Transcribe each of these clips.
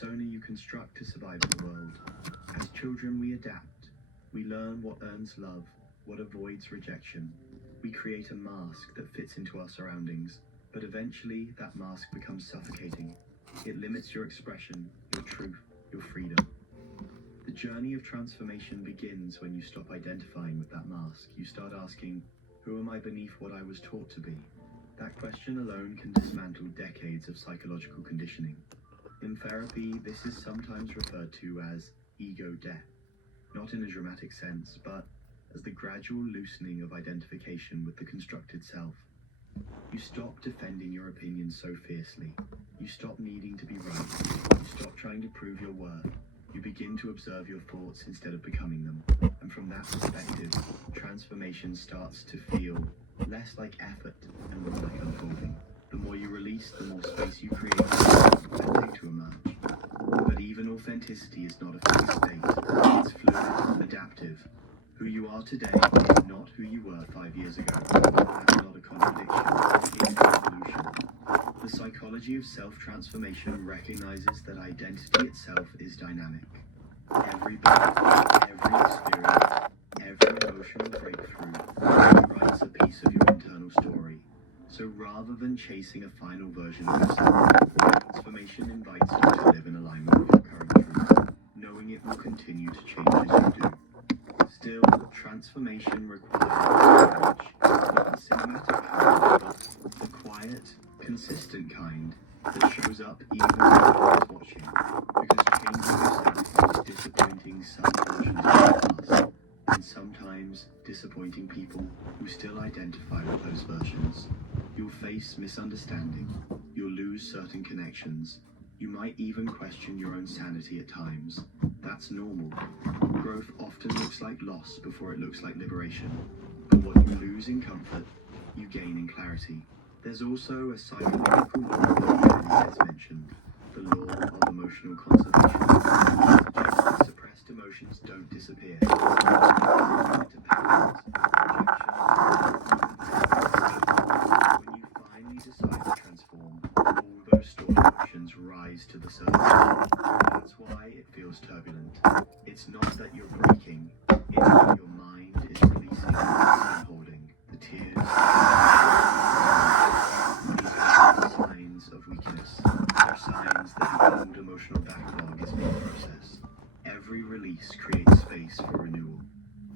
persona you construct to survive in the world. As children, we adapt. We learn what earns love, what avoids rejection. We create a mask that fits into our surroundings, but eventually that mask becomes suffocating. It limits your expression, your truth, your freedom. The journey of transformation begins when you stop identifying with that mask. You start asking, who am I beneath what I was taught to be? That question alone can dismantle decades of psychological conditioning. In therapy, this is sometimes referred to as ego death, not in a dramatic sense, but as the gradual loosening of identification with the constructed self. You stop defending your opinions so fiercely. You stop needing to be right. You stop trying to prove your worth. You begin to observe your thoughts instead of becoming them. And from that perspective, transformation starts to feel less like effort and more like unfolding. The more you release, the more space you create for authentic to emerge. But even authenticity is not a fixed state. It's fluid, adaptive. Who you are today is not who you were 5 years ago. That's not a contradiction, it's an evolution. The psychology of self-transformation recognizes that identity itself is dynamic. Every belief, every experience, every emotional breakthrough rewrites a piece of your internal story. So rather than chasing a final version of yourself, transformation invites you to live in alignment with your current truth, knowing it will continue to change as you do. Still, transformation requires courage, not the cinematic kind, but the quiet, consistent kind that shows up even when no one is watching. Because changing yourself means disappointing some versions of your past, and sometimes disappointing people who still identify with those versions. You'll face misunderstanding, you'll lose certain connections, you might even question your own sanity at times. That's normal. Growth often looks like loss before it looks like liberation. But what you lose in comfort, you gain in clarity. There's also a psychological law that gets mentioned, the law of emotional conservation. It suggests that suppressed emotions don't disappear. They turn into patterns, when you finally decide to transform, all those stored emotions rise to the surface. That's why it feels turbulent. It's not that you're breaking, it's that your mind is releasing and holding. The tears, these are signs of weakness. They're signs that the old emotional backlog is being processed. Every release creates space for renewal.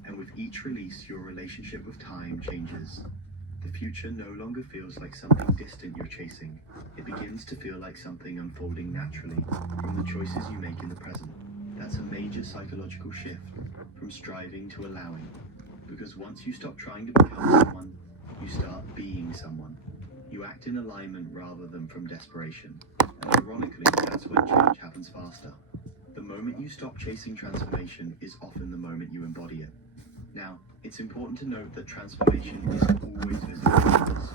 And with each release, your relationship with time changes. The future no longer feels like something distant you're chasing. It begins to feel like something unfolding naturally from the choices you make in the present. That's a major psychological shift from striving to allowing. Because once you stop trying to become someone, you start being someone. You act in alignment rather than from desperation. And ironically, that's when change happens faster. The moment you stop chasing transformation is often the moment you embody it. Now, it's important to note that transformation isn't always visible to others.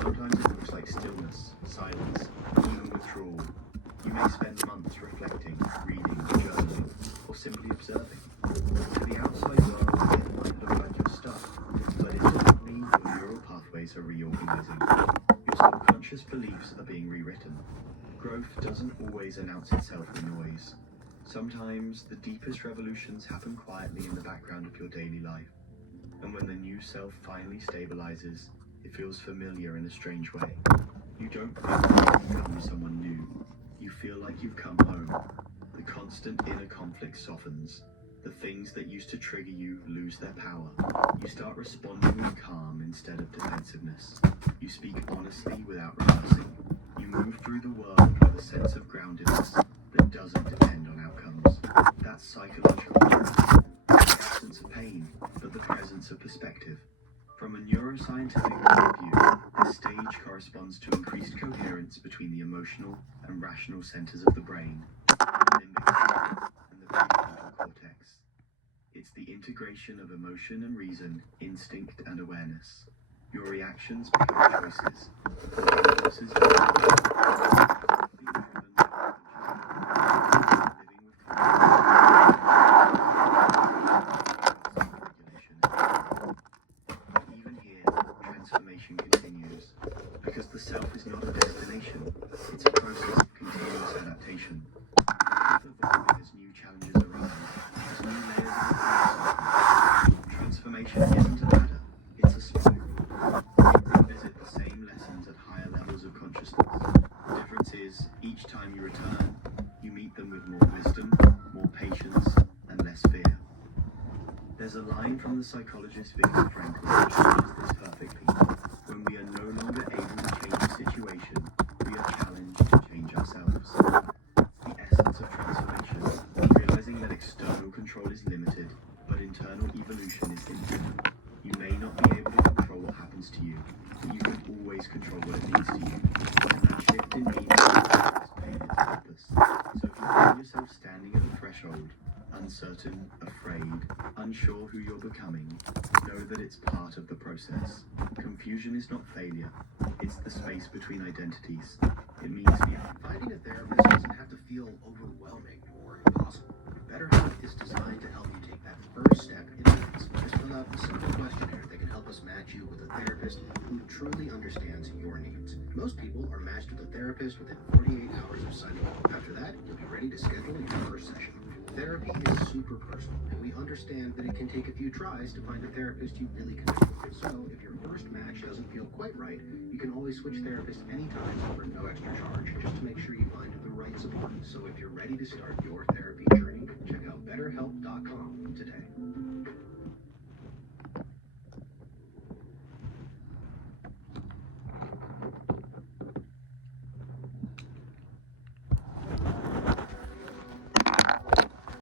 Sometimes it looks like stillness, silence, even withdrawal. You may spend months reflecting, reading, journaling, or simply observing. To the outside world, it might look like you're stuck, but internally, your neural pathways are reorganizing. Your subconscious beliefs are being rewritten. Growth doesn't always announce itself in noise. Sometimes the deepest revolutions happen quietly in the background of your daily life. And when the new self finally stabilizes, it feels familiar in a strange way. You don't feel like you've become someone new. You feel like you've come home. The constant inner conflict softens. The things that used to trigger you lose their power. You start responding with calm instead of defensiveness. You speak honestly without rehearsing. You move through the world with a sense of groundedness that doesn't depend on outcomes. That's psychological growth. The absence of pain, but the presence of perspective. From a neuroscientific point of view, this stage corresponds to increased coherence between the emotional and rational centers of the brain, the limbic system, and the prefrontal cortex. It's the integration of emotion and reason, instinct and awareness. Your reactions become choices. Your choices even here, transformation continues, because the self is not a destination, it's a process of continuous adaptation. with more wisdom, more patience, and less fear. There's a line from the psychologist Viktor Frankl that shows this perfectly. When we are no longer able to change a situation, we are challenged to change ourselves. The essence of transformation, realizing that external control is limited, but internal evolution is infinite. You may not be able to control what happens to you, but you can always control what it means to you. And that shift in meaning is made its purpose. So if you find yourself standing at the threshold, uncertain, afraid, unsure who you're becoming, know that it's part of the process. Confusion is not failure, it's the space between identities. It means finding a therapist doesn't have to feel overwhelming or impossible. BetterHelp is designed to help you take that first step in minutes. Just fill out a simple questionnaire that can help us match you with a therapist who truly understands your needs. Most people are matched with a therapist within 48 hours of signing up. After that, you'll be ready to schedule your first session. Therapy is super personal, and we understand that it can take a few tries to find a therapist you really connect with. So, if your first match doesn't feel quite right, you can always switch therapists anytime for no extra charge, just to make sure you find the right support. So, if you're ready to start your therapy journey, check out BetterHelp.com today.